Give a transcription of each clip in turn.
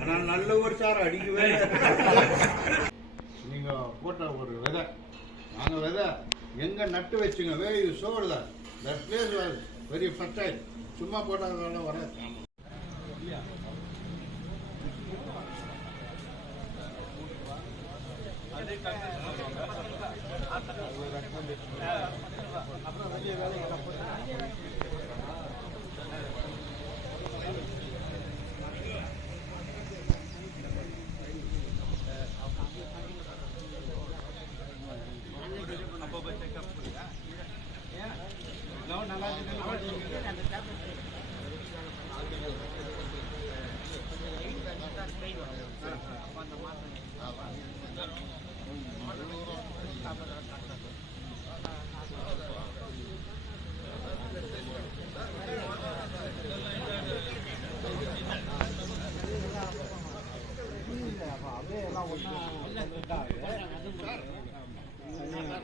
ஆனால் நல்ல ஒரு சார் அடிக்கவே நீங்கள் போட்ட ஒரு விதை நாங்கள் விதை எங்கே நட்டு வச்சுங்க வே இது சோர்ல that place was very fertile சும்மா போட்டால் வராது. அப்புறம் வெளியே வேலையை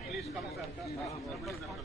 please come sir.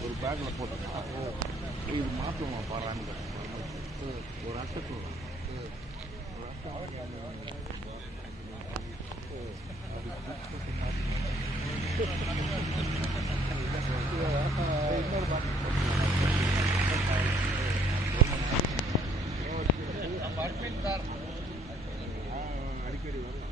ஒரு பேக்கில் போட்டோம்னா இது மாற்றுவோம் பாருங்க ஒரு அட்டைக்கு ஒரு அட்டை அடிக்கடி வரலாம்.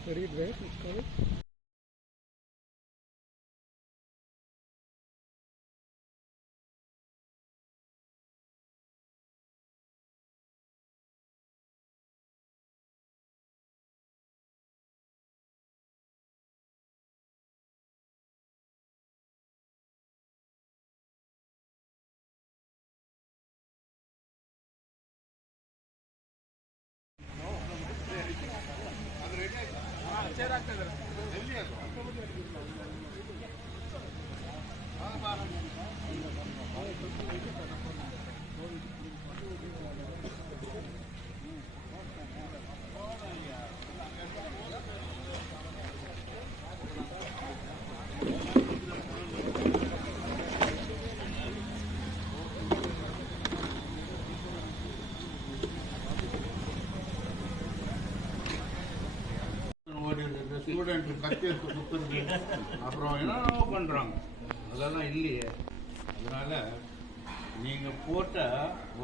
Studied where? Which college? Student கத்தி எடுத்து குத்துறது அப்புறம் என்னென்னவோ பண்ணுறாங்க. அதெல்லாம் இல்லையே. அதனால நீங்கள் போட்ட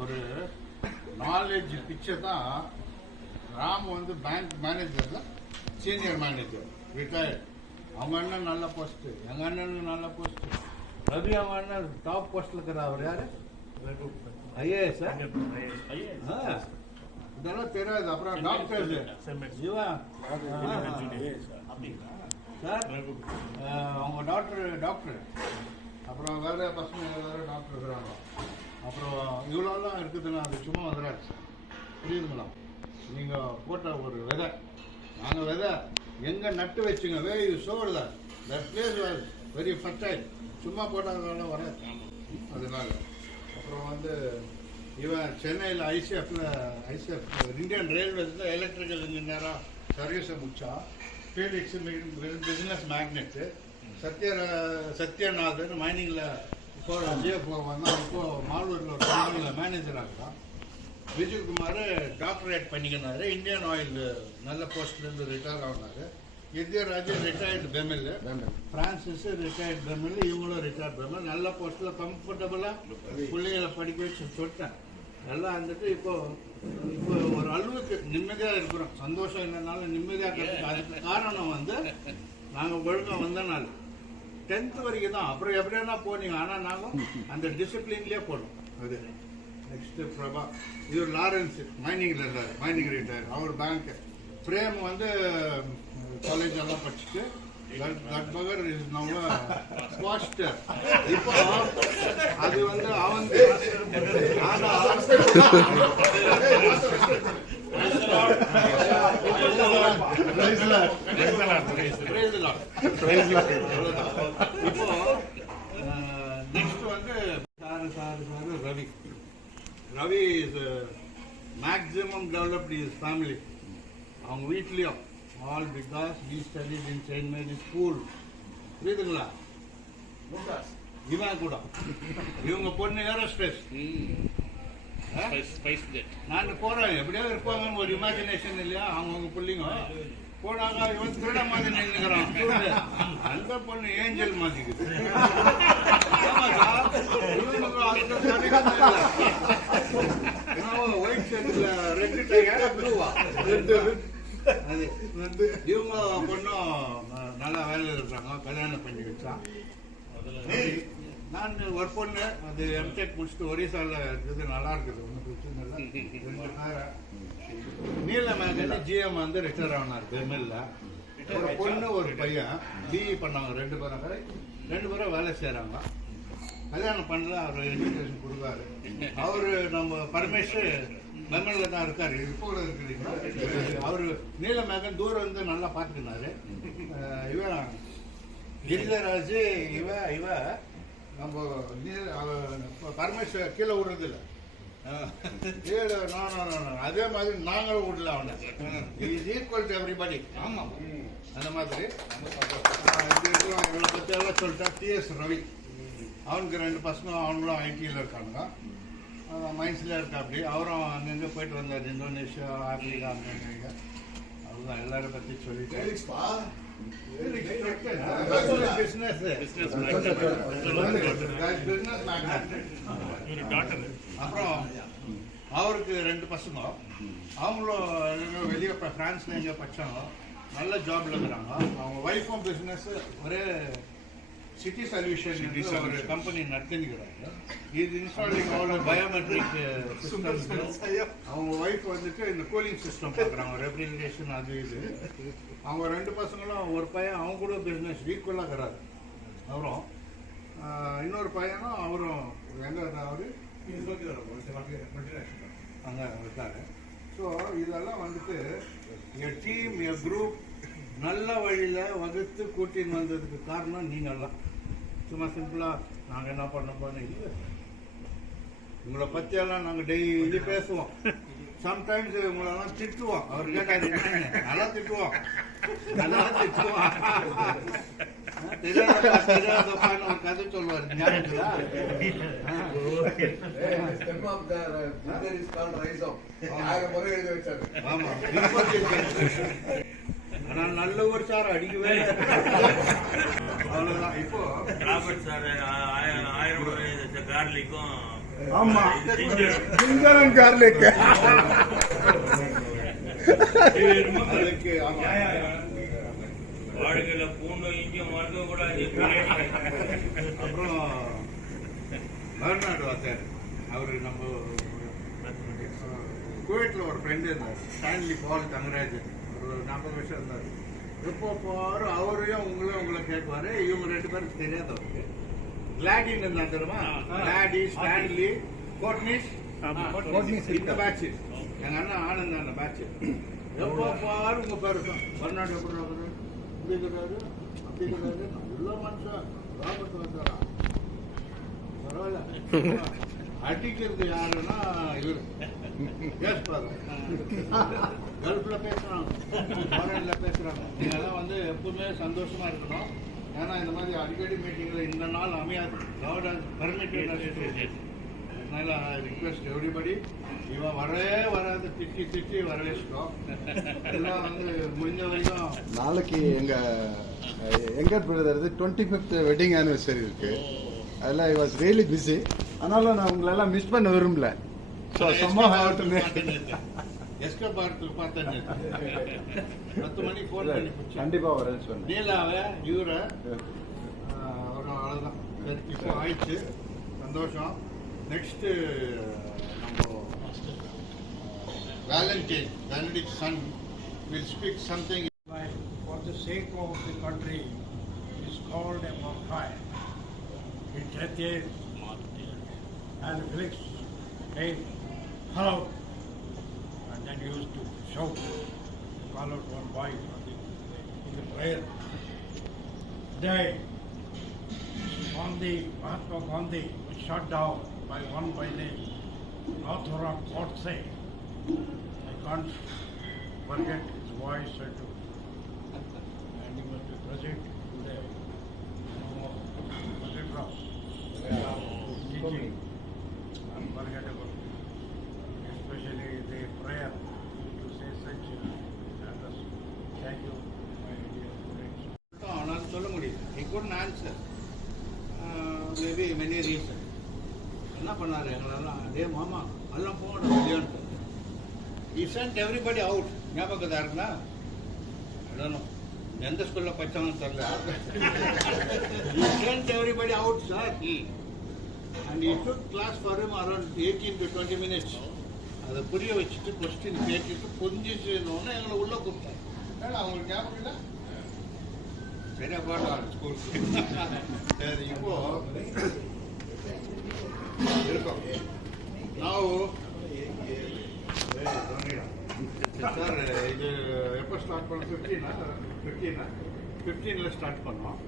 ஒரு நாலேஜ் பிக்சர் தான். ராம் வந்து பேங்க் மேனேஜர்ல சீனியர் மேனேஜர் ரிட்டையர்ட். அவங்க அண்ணன் நல்ல போஸ்ட்டு, எங்கள் அண்ணனுக்கு நல்ல போஸ்ட்டு. ரவி அவங்க அண்ணன் டாப் போஸ்ட்டில் இருக்கிற அவர் யார்? ஐஏஎஸ். இதெல்லாம் தெரியாது. அப்புறம் டாக்டர்ஸ் இவன் சார் அவங்க டாக்டர். அப்புறம் வேறு பசங்க வேறு டாக்டர் இருக்கிறாங்க. அப்புறம் இவ்வளோலாம் இருக்குதுன்னா அது சும்மா வந்துடாது. புரியுதுங்களா? நீங்கள் போட்ட ஒரு விதை, நாங்கள் விதை எங்கே நட்டு வச்சுங்க வே இது சோறு தான். That place was very fertile. சும்மா போட்டால் வராது. அதனால அப்புறம் வந்து இவன் சென்னையில் ஐசிஎஃப் இந்தியன் ரயில்வேஸில் எலக்ட்ரிக்கல் இன்ஜினியராக சர்வீஸை முடிச்சா. Felix business magnate. சத்யநாதன் மைனிங்கில் இப்போ ஜிஎஃப் வந்தான். இப்போது மாலூரில் ஒரு மைனிங்கில் மேனேஜர் ஆகலாம். விஜயகுமார் டாக்டரேட் பண்ணிக்கினாரு. இந்தியன் ஆயில் நல்ல போஸ்ட்லேருந்து ரிட்டையர் ஆகினார். Vidyarajan retired BEML. Francis retired BEML. இவங்களும் ரிட்டையர்டு பெமில். நல்ல போஸ்ட்டில் கம்ஃபர்டபுளாக பிள்ளைங்களை படிக்க வச்சு சொல்லிட்டேன். எல்லாம் வந்துட்டு இப்போ ஒரு அளவுக்கு நிம்மதியாக இருக்கிறோம். சந்தோஷம் இல்லைனாலும் நிம்மதியாக இருக்கிறதுக்கு அதுக்கு காரணம் வந்து நாங்கள் ஒழுங்காக வந்தனால 10th வரைக்கும் தான். அப்புறம் எப்படின்னா போனீங்க. ஆனால் நாங்கள் அந்த டிசிப்ளின்லேயே போனோம். அது நெக்ஸ்ட்டு பிரபா. இவர் லாரன்ஸ் மைனிங்கில் இருந்தார். Mining retire. அவர் பேங்க்கு. பிரேம் வந்து காலேஜ் எல்லாம் படிச்சுட்டு கட்பகர் இஸ் நவ பாஸ்டர். இப்போ அது வந்து அவன் இப்போ நெக்ஸ்ட் வந்து sir Ravi is maximum developed is family. அவங்க வீட்லேயும் all because we studied in Saint Mary school. புரியுதுங்களா? இவன் கூட இவங்க பொண்ணு ஏரோஸ்பேஸ். நான் போறேன் எப்படியாவது இருப்பாங்கன்னு ஒரு இமேஜினேஷன் இல்லையா? அவங்கவுங்க பிள்ளைங்க போனாங்க. இவன் திருட மாதிரி நின்றுக்கிறான். அந்த பொண்ணு ஏஞ்சல் மாதிரிக்குது. ஒயிட் ஷர்ட்ல ரெட் டை ப்ளூவா ரெட். அது இவங்க பொண்ணும் நல்லா வேலையில் இருக்காங்க. கல்யாணம் பண்ணி வச்சான். நான் ஒரு பொண்ணு அது எம்டெக் முடிச்சுட்டு ஒரிசாவில் இருக்குது. நல்லா இருக்குது. ஒன்றும் பிரச்சனை இல்லை. நீலமேகன் ஜிஎம் வந்து ரிட்டையர் ஆனார் பெமில்ல. ஒரு பொண்ணு ஒரு பையன் பிஇ பண்ணாங்க. ரெண்டு பேரும் வேலை செய்கிறாங்க. கல்யாணம் பண்ணல. அவர் எஜுகேஷன் கொடுக்காரு. அவரு நம்ம பரமேஸ்வர் பெமில்ல தான் இருக்காரு. இப்போ கூட இருக்கிறீங்க. அவரு நீலமேகன் தூரம் வந்து நல்லா பார்த்துக்கினாரு. இவன் கிரிதராஜ் இவ நம்ம பரமேஸ்வர் கீழே விடுறது இல்லை அதே மாதிரி நாங்களும் விடல அவனை இஸ் ஈக்குவல் டு எவ்ரிபடி. ஆமாம், அந்த மாதிரி இவளை பற்றி எல்லாம் சொல்லிட்டா டிஎஸ் ரவி, அவனுக்கு 2 பசங்க, அவங்களும் ஐடியில் இருக்காங்க, மைன்ஸில் இருக்கா. அப்படி அவரும் அங்கங்கே போயிட்டு வந்தார், இந்தோனேஷியா, ஆப்பிரிக்கா, அங்கங்க. அதுதான் எல்லாரும் பற்றி சொல்லிட்டு அப்புறம் அவருக்கு 2 பசங்க, அவங்களும் வெளியே பிரான்ஸ்ல எங்க படிச்சாங்க, நல்ல ஜாப்ல இருக்கிறாங்க. அவங்க ஒய்ஃபும் பிசினஸ் ஒரே சிட்டி சொல்யூஷன் ஒரு கம்பெனி நடத்திக்கிறாங்க. இது இன்ஸ்டாலிங் அவ்வளோ பயோமெட்ரிக் சிஸ்டம். அவங்க ஒய்ஃப் வந்துட்டு இந்த கூலிங் சிஸ்டம் பார்க்குறாங்க, ரெஃப்ரிஜரேஷன் அது இது. அவங்க 2 பசங்களும், ஒரு பையன் அவங்க கூட பிஸ்னஸ் ஈக்குவலாக இருக்கிறாரு. அவரும் இன்னொரு பையனும் அவரும் எங்கே இருந்தார், அவர் அங்கே இருக்காரு. ஸோ இதெல்லாம் வந்துட்டு என் டீம், என் குரூப் நல்ல வழியில் வகுத்து கூட்டின்னு வந்ததுக்கு காரணம் நீங்கள்லாம். சும்மா சிம்பிளாக நாங்கள் என்ன பண்ணப்போன்னு இல்லை, உங்களை பற்றியெல்லாம் நாங்கள் டெய்லி பேசுவோம். சம்டைம்ஸ் உங்களெல்லாம் திட்டுவோம். அவர் கேட்டாரு, நல்லா திட்டுவோம், நல்லா திட்டுவோம். தெரியாதப்பான்னு ஒரு கதை சொல்லுவார், ஞாபகங்களா? ஆமா, ஆனால் நல்ல ஒரு சார் அடிக்கவே அவ்வளோதான். இப்போ ராபர்ட் சார் 1000 கார்லிக்கும், ஆமா, ஜிஞ்சர் கார்லிக் அதுக்கு வாழ்க்கையில பூண்டு இங்கே மறக்க கூடாது. அப்புறம் பெர்னார்டு வாத்தார், அவரு நம்ம குவைத்தில் ஒரு ஃப்ரெண்டு இருந்தார், ஸ்டான்லி பால் தங்கராஜன், ஒரு 40 வருஷம் இருந்தார். எப்போ பாரு அவரையும் உங்களை கேட்குவாரு. இவங்க 2 பேருக்கு தெரியாது. அவருக்கு கிளாடின்னு இருந்தா தெரியுமா, கிளாடி, ஸ்டான்லி, கோட்னிஸ், இந்த பேட்ச். எங்க அண்ணன் ஆனந்த் அந்த பேட்ச். எப்போ பாரு உங்க பேரு பெர்னார்டு எப்படி இருக்கிறாரு, இப்படி இருக்கிறாரு, அப்படி இருக்கிறாரு. நல்ல மனுஷன் ராபர்ட் வாத்தாரா, பரவாயில்ல. அடிக்கிறது யாருன்னா இவரு கல்ஃப்ல பேசுறாங்க, ஃபாரின்ல பேசுறாங்க. நீங்கெல்லாம் வந்து எப்பவுமே சந்தோஷமா இருக்கணும். ஏன்னா இந்த மாதிரி அடிக்கடி மீட்டிங்ல இந்த நாள் அமையாது. God has permitted us to do. அதனால ரிக்வெஸ்ட் எவ்ரிபடி, இவன் வரவே வராது, திட்டி வரவேச்சிட்டோம். எல்லாம் வந்து முடிஞ்ச வரைக்கும். நாளைக்கு எங்க பிரதர் 25th வெட்டிங் ஆனிவர்சரி இருக்கு. அதெல்லாம் ஐ வாஸ் ரியலி பிஸி. அதனால நான் உங்களெல்லாம் மிஸ் பண்ண விரும்பல. கண்டிப்பா வரேன்னு சொன்னேன். நீலாவை இவரை அவ்வளோதான் இப்போ ஆயிடுச்சு, சந்தோஷம். நெக்ஸ்ட் நம்ம Benedict son will speak something. For the sake of the country is called a martyr. In Chrétien and Felix came hello, and then he used to shout, call out one boy in the prayer. Today, Mahatma Gandhi was shot down by one by name Nathuram Godse. I can't forget his voice and he must be present today. Teaching unforgettable, especially the prayer to say such. Thank you, my dear friends. ஆனால் சொல்ல முடியும். He couldn't answer. Maybe many reasons. என்ன பண்ணாரு, எங்களெல்லாம் டே மாமா எல்லாம் போகணும் வெளியான்ட்டு. He sent everybody out. ஞாபகம் இருக்குன்னா இடணும் எந்த ஸ்கூலில் படித்தாங்கன்னு தெரியல. He sent everybody out, sir. And he took class for him around 18 to 20 minutes. அதை புரிய வச்சுட்டு கொஸ்டின் கேட்டுட்டு புரிஞ்சிச்சுன்னு எங்களை உள்ள கொடுத்தாரு. அவங்களுக்கு ஞாபகம் இல்லை, சரியா பாடுவாங்க ஸ்கூலுக்கு. சரி, இப்போ இருக்கோம் ನಾವು சார் இது எப்போ ஸ்டார்ட் பண்ணோம்? 15ல் ஸ்டார்ட் பண்ணோம்.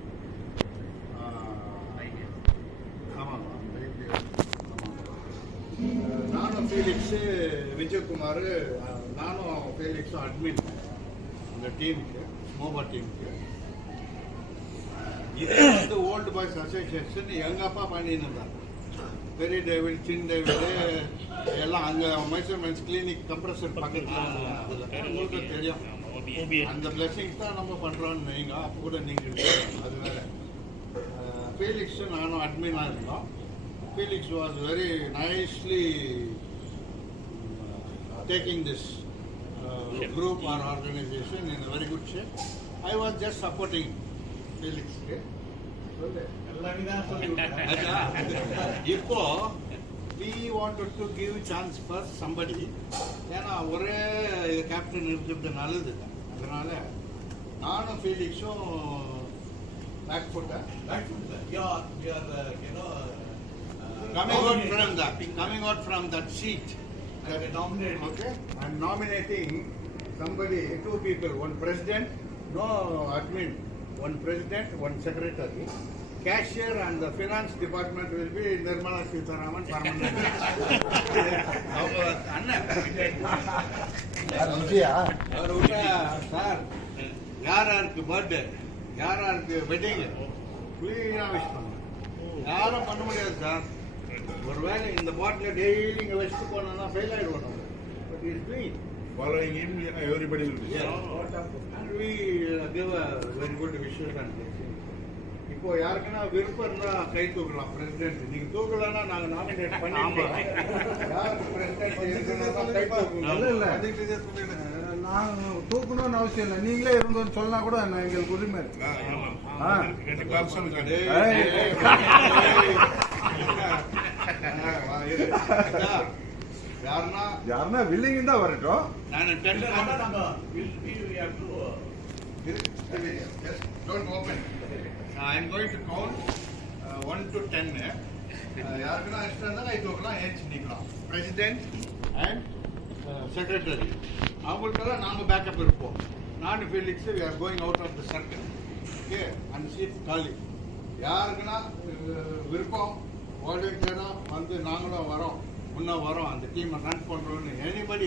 ஆமாங்க. நானும் ஃபீலிக்ஸு விஜயகுமார், நானும் ஃபீலிக்ஸும் அட்மின் இந்த டீமுக்கு, மோபா டீமுக்கு. இதே வந்து ஓல்டு பாய்ஸ் அசோசியேஷன் எங்கள் அப்பா பண்ணின்னு இருந்தாங்க. பெரிய டேவிட், சின் டேவிடு எல்லாம் அங்கே மைசூர் மென்ஸ் கிளினிக் கம்ப்ரஸர் பக்கத்தில் அதில் உங்களுக்கு தெரியும். அந்த பிளெஸிங்ஸ் தான் நம்ம பண்ணுறோன்னு நீங்கள் அப்போ கூட நீங்கள் அது வேறு. ஃபீலிக்ஸும் நானும் அட்மினாக இருந்தோம். Felix was very nicely taking this group or organization in a very good shape. I was just supporting Felix. இப்போ we wanted to give chance for somebody. ஏன்னா ஒரே கேப்டன் இருக்கிறது நல்லது. அதனால நானும் ஃபீலிக்ஸும் பேக் ஃபுட்டா coming out from that seat. Okay, I'm nominating somebody, two people, one president, no admin, one president, one secretary. Cashier and the finance department will be Nirmala Sitharaman permanent. Sir யாராருக்கு birthday, யாராருக்கு wedding, ஃப்ரீயாக wish பண்ணுங்க. யாரும் பண்ண முடியாது sir. ஒருவேளை இந்த bottle daily இங்கே வச்சுட்டு போனோம்னா ஃபெயில் ஆகிடுவோம். But is doing Following him, everybody will be. and we give a very good wishes and blessings. இப்போ யாருக்குன்னா விருப்பம் இருந்தால் கை தூக்கலாம். பிரசிடென்ட் நீங்கள் தூக்கலன்னா நாங்கள் நாமினேட் பண்ணிடுவோம். யாருக்கு பிரசிடென்ட் கை தூக்கணும். இல்லை நான் தூக்கணும்னு அவசியம் இல்லை. நீங்களே இருந்தோன்னு சொன்னா கூட எங்களுக்கு உரிமை இருக்கு. யாருன்னா வில்லிங் தான் வரட்டும். நான் don't open. I am going to count 1 to 10. யாருக்குன்னா இஷ்டம் இருந்தால் கை தூக்கலாம், ஏஞ்சி நிற்கலாம். பிரசிடென்ட் அண்ட் செக்ரட்டரி அவங்களுக்கெல்லாம் நாங்கள் பேக்கப் இருப்போம். நான் Felix we are going out of the circle. Okay, அந்த சீட் காலி. யாருக்குன்னா விருப்பம் வாலண்டியராக வந்து நாங்களும் வரோம், முன்னே வரோம், அந்த டீமை ரன் பண்ணுறோன்னு எனிபடி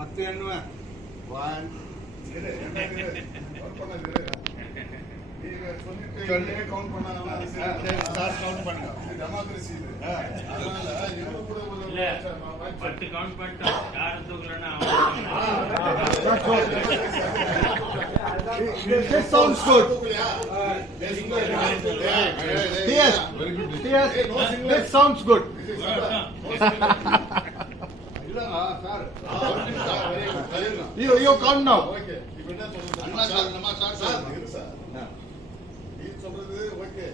10 எண்ணுவேன். 1 கவுண்ட் பண்ணாங்கன்னா கவுண்ட் பண்ணுங்க. இல்ல 10 கவுண்ட் பண்ணிட்டோம். யாரும் தூக்கலன்னா This sounds good. Yes, this sounds good. You count now. சொல்றது ஓகே.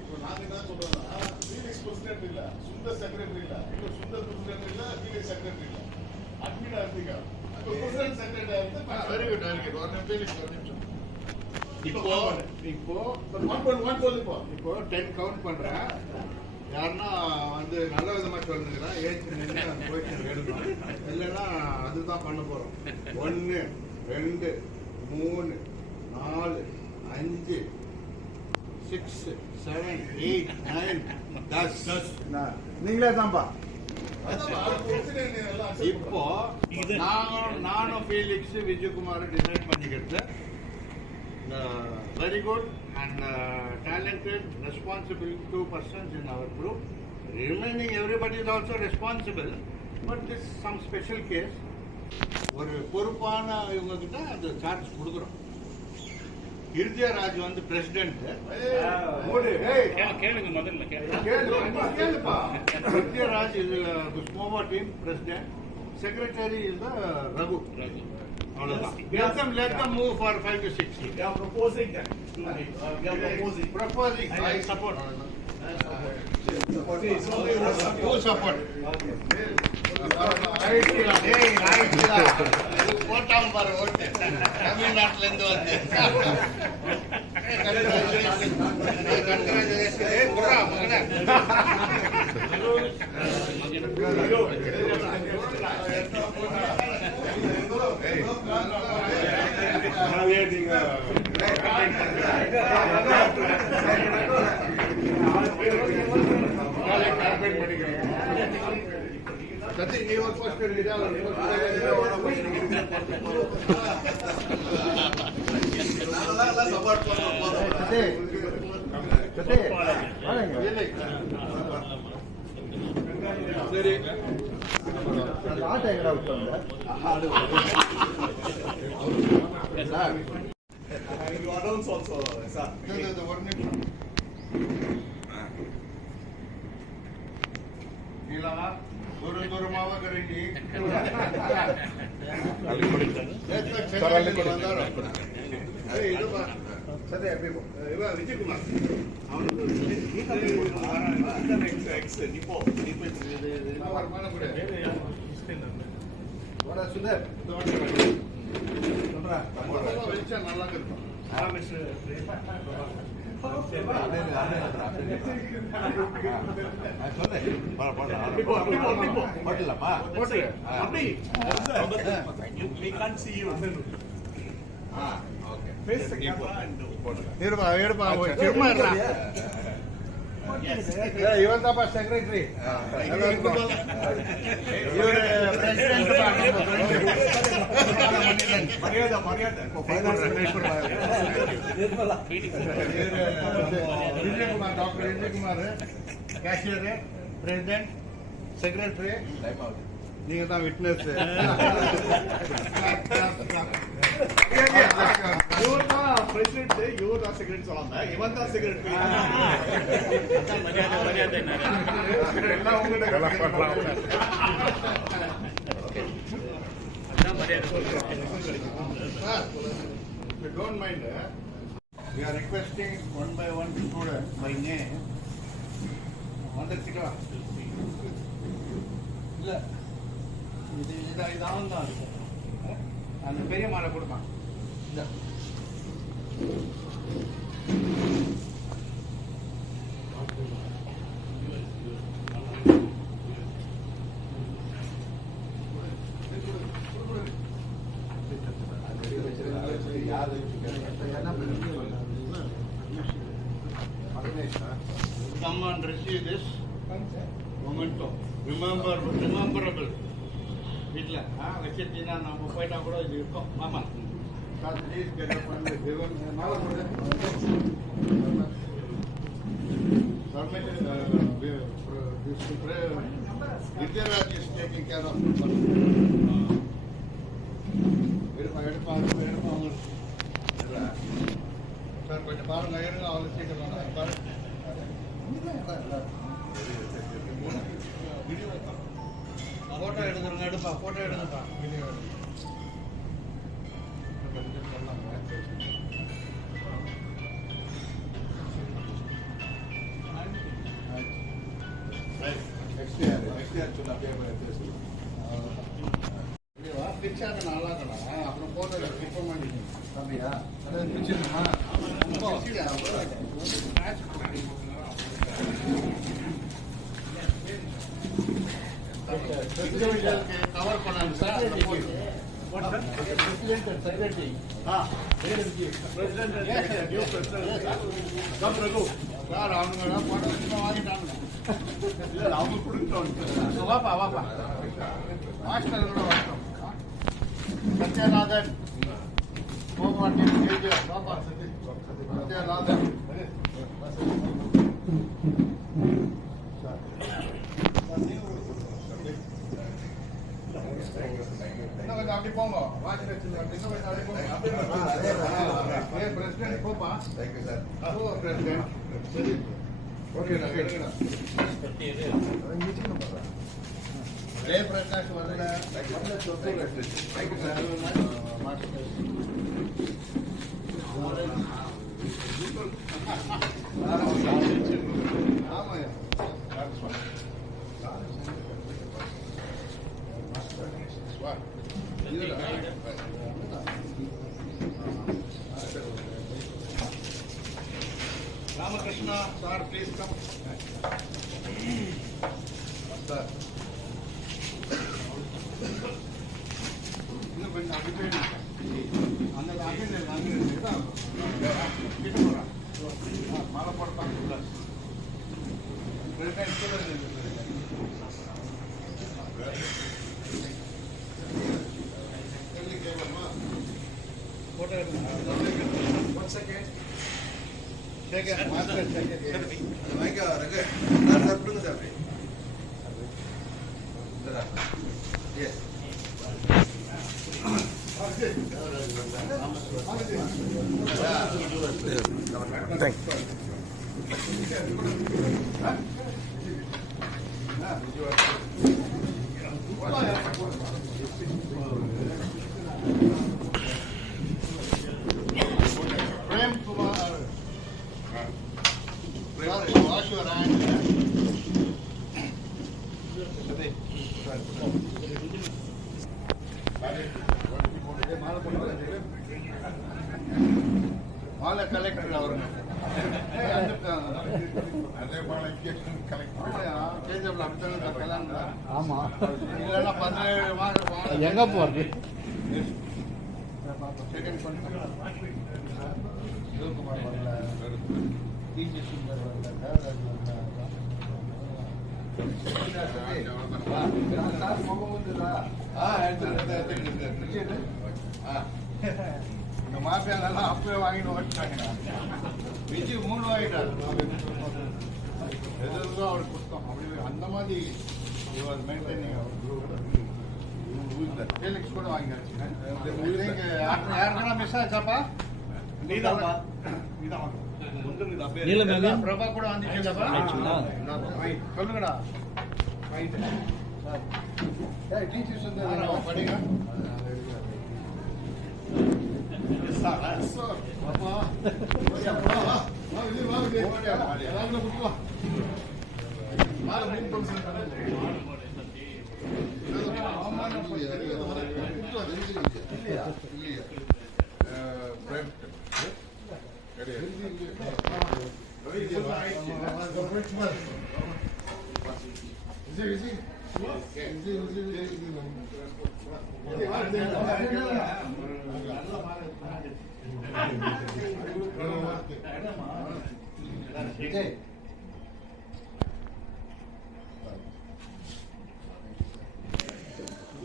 இப்போ நாங்க என்ன சொல்றோம்னா ஃபீலிக்ஸ் பிரசிடென்ட் இல்ல, சுந்தர் செக்ரட்டரி இல்ல, இப்போ சுந்தர் பிரசிடென்ட் இல்ல, ஃபீலிக்ஸ் செக்ரட்டரி இல்ல, அட்மினா இருந்தீங்க. அப்போ பிரசிடென்ட் செக்ரட்டரி இருந்து வெரி குட் ஒரு நிமிஷம். இப்போ 10 கவுண்ட் பண்றேன். யாருன்னா வந்து நல்ல விதமா சொல்லுங்கிறேன். ஏற்று நின்று அந்த பொசிஷன் எடுக்கணும். இல்லைன்னா அதுதான் பண்ண போறோம். 1 2 3 4 5 6 7 8 9 10. நீங்களே தான்ப்பா. இப்போ நானும் ஃபீலிக்ஸ் விஜயகுமார் டிசைட் பண்ணிக்கிறது. Very good and talented, responsible 2 persons in our group. Remaining everybody is also responsible, but this is some special case. ஒரு பொறுப்பான இவங்க கிட்ட அந்த சார்ஜ் கொடுக்குறோம். இறுதியராஜ் வந்து பிரசிடென்ட். கேளுங்க முதல்ல கேளுப்பா. இறுதியராஜ் is the Smova team president. Secretary is the Raghu. அவ்வளவுதான். Let them move for 5 to 6. We are proposing that. Proposing. I support. Who support? போட்டாம பாரு ஓட்டு. தமிழ்நாட்டுல இருந்து வந்து நீங்க Anything, you were first to read out. ஆட்டை எங்கடா விட்டாங்க தூரமாக கரண்டி சரி எப்படி விஜயகுமார் சுந்தர் வெளிச்சா நல்லா இருக்கும் இவன் தான்ப்பா secretary Vijayakumar doctor Vijayakumar cashier president secretary நீங்க தான் விட்னஸ் இவர் தான் பிரசிடென்ட், இவர் தான் செக்ரட்டரி சொல்லாம இவன் தான் செக்ரட்டரி. எல்லாம் உங்ககிட்ட don't mind, we are requesting one by one student by name. வந்துருச்சுக்கா இல்ல இது அவன் தான் அந்த பெரிய மாலை கொடுப்பான் இந்த Come and receive this memento. Rememberable. வீட்டில் வச்சிருந்தீங்கன்னா நம்ம போயிட்டா கூட இது இருக்கும். ஆமாம். Please get up and give him Vidyaraj is taking care of it. எடுப்பாங்க சார் கொஞ்சம் பாருங்க இருங்க அவ்வளோ சீக்கிரம் பாருங்க போட்டோ எடுத்துருங்க எடுப்பா போட்டோ எடுங்கப்பா வீடியோ பிக்சாக நல்லா இருக்கணும் அப்புறம் போட்டோ கிளிக் பண்ணிக்கணும் அப்படியா அதாவது பிடிச்சிருக்குமா கவர் பண்ணாங்க சார் செக்ரட்டரி சார் அவங்க போட்டோ வச்சுமா வாங்கிட்டாங்க இல்லை அவங்க கொடுத்துட்டோம் வாப்பா வாப்பா மாஸ்டர் கூட வரட்டும் சத்யநாதன் போகமாட்டேன் பாப்பா சத்யநாதன் இன்னும் கொஞ்சம் அப்படி போங்க வாட்ச் வச்சு இன்னும் கொஞ்சம் அப்படி போங்க அப்படியே பிரசிடென்ட் போப்பா தேங்க்யூ சார் ஓ பிரசிடென்ட் சரி ஓகே நான் எடுங்கண்ணா ஜெயபிரகாஷ் வரல தேங்க்யூ சார் ஆமாம் Ramakrishna, sir, please come. Sir. இன்னும் கொஞ்சம் அப்படி போயிடும் அந்த அங்கே கிட்ட போகிறான் மழை போடத்தான் ரெண்டு One second. Second, master second. அது வாங்க ரகு. நான் சாப்பிடுங்க சாப்பிடு. Yes. Prem Kumar. Sorry, wash your hands. மாலை கலெக்டர் அவருங்க அதே மாலைக்கு கலெக்ட் கேஜப்ல அப்படித்தானே கல்யாணம் ஆமா. இல்லைன்னா 17 மாதம் எங்க போறது? செகண்ட் சிவகுமார் வரல டிஜி சுந்தர் வரல தேவராஜ் இந்த மாப்பியாலாம் அப்பவே வாங்கிட்டு ஓட்டாங்க விஜய் 3 வாங்கிட்டாரு எதுவும் அவருக்கு கொடுத்தோம் அப்படி அந்த மாதிரி மெயின்டைனிங் ஃபேலிக்ஸ் கூட வாங்கியாச்சு யாருக்கெல்லாம் மிஸ் ஆச்சாப்பா பிரபா கூட வந்துச்சா சொல்லுங்கடா டிசி சுந்தர் படிங்க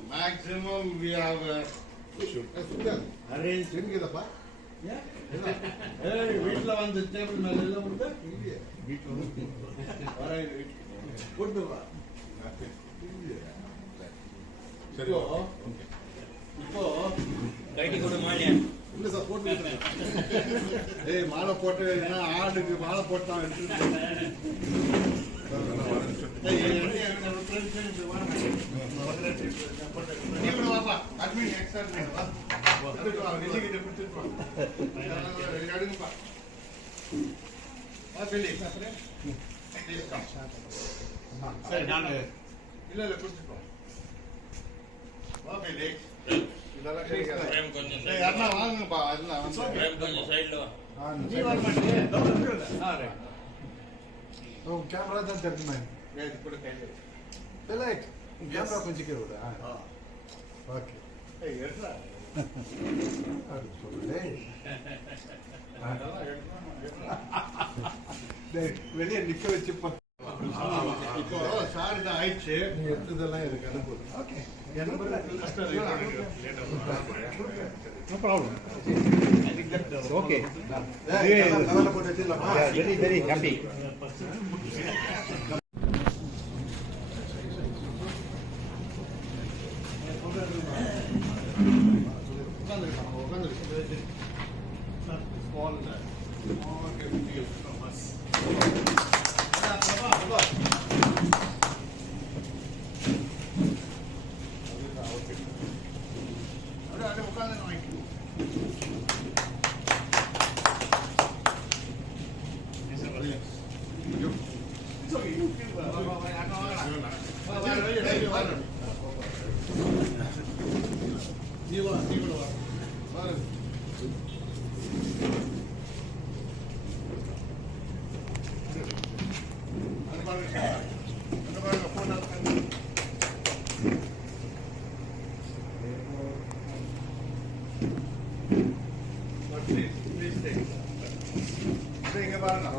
Maximum we have arranged. வீட்டுல வந்து டேபிள் மேல எல்லாம் கொடுத்தா போட்டு வா சரி இப்போ கைட்டி கூட மாடியா இல்ல சார் போட்டு ஏய் மாலை போட்டு ஆடுக்கு மாலை போட்டான் அட்மின் எக்ஸ்ட்ரா சரி நாங்க இல்ல இல்ல குடிச்சுப்போம் இதெல்லாம் பிரேம் கொஞ்சம் ஏய், அண்ணா வாங்குங்கப்பா அதெல்லாம் வந்து பிரேம் கொஞ்சம் சைடுல வா நீ வர மாட்டியே கேமரா தான் தட்டுமே. இது கூட கையில Like கேமரா கொஞ்சம் கீழ விடு. ஓகே. ஏய் எடுடா அது சொல்லு. வெளியே நிக்க வச்சு இப்போ சாரி தான் ஆயிடுச்சு நீ எடுத்ததெல்லாம் எனக்கு அனுப்பு. ஓகே. No problem. Okay. கவலை போட்டு வச்சிடலாமா? Very, very happy. இங்க பாருங்க